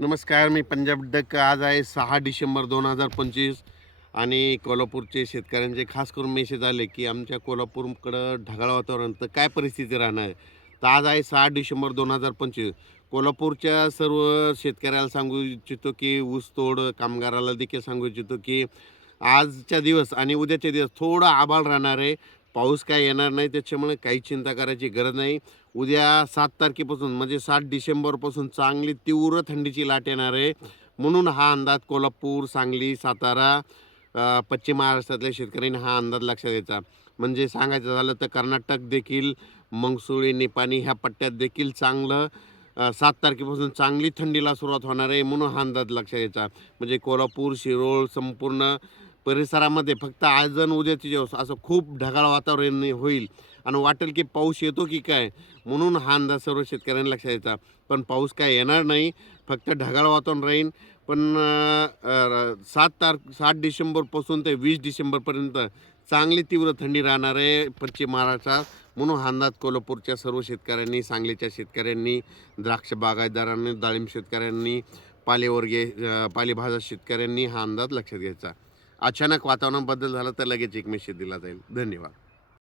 नमस्कार मी पंजाब डक. आज आहे सहा डिसेंबर दोन हजार पंचवीस आणि कोल्हापूरचे शेतकऱ्यांचे खास करून मेसेज आले की आमच्या कोल्हापूरकडं ढगाळ वातावरण. तर काय परिस्थिती राहणार? आहे तर आज आहे सहा डिसेंबर दोन हजार पंचवीस. कोल्हापूरच्या सर्व शेतकऱ्याला सांगू इच्छितो की ऊसतोड कामगाराला देखील सांगू इच्छितो की आजच्या दिवस आणि उद्याच्या दिवस थोडं आभाळ राहणार आहे. पाऊस काय येणार नाही त्याच्यामुळे काही चिंता करायची गरज नाही. उद्या सात तारखेपासून म्हणजे सात डिसेंबरपासून चांगली तीव्र थंडीची लाट येणार आहे. म्हणून हा अंदाज कोल्हापूर सांगली सातारा पश्चिम महाराष्ट्रातल्या शेतकऱ्यांनी हा अंदाज लक्षात घ्यायचा. म्हणजे सांगायचं झालं तर कर्नाटक देखील मंगसुळी निपाणी ह्या पट्ट्यात देखील चांगलं सात तारखेपासून चांगली थंडीला सुरुवात होणार आहे म्हणून हा अंदाज लक्षात घ्यायचा. म्हणजे कोल्हापूर शिरोळ संपूर्ण परिसरामध्ये फक्त आज जण उद्याचे दिवस असं खूप ढगाळ वातावरण होईल. आणि वाटेल की पाऊस येतो की काय? म्हणून हा अंदाज सर्व शेतकऱ्यांनी लक्षात द्यायचा पण पाऊस काय येणार नाही. फक्त ढगाळ वातावरण राहील. पण सात तार सात डिसेंबरपासून ते वीस डिसेंबरपर्यंत चांगली तीव्र थंडी राहणार आहे पश्चिम महाराष्ट्रात. म्हणून हा अंदाज कोल्हापूरच्या सर्व शेतकऱ्यांनी सांगलीच्या शेतकऱ्यांनी द्राक्ष बागायतदारांनी डाळिंब शेतकऱ्यांनी पालेवर्गीय पालेभाजा पालेभाज्या शेतकऱ्यांनी हा अंदाज लक्षात घ्यायचा. अचानक वातावरण बदल झाला तर लगेच एकमेश दिला जाईल. धन्यवाद.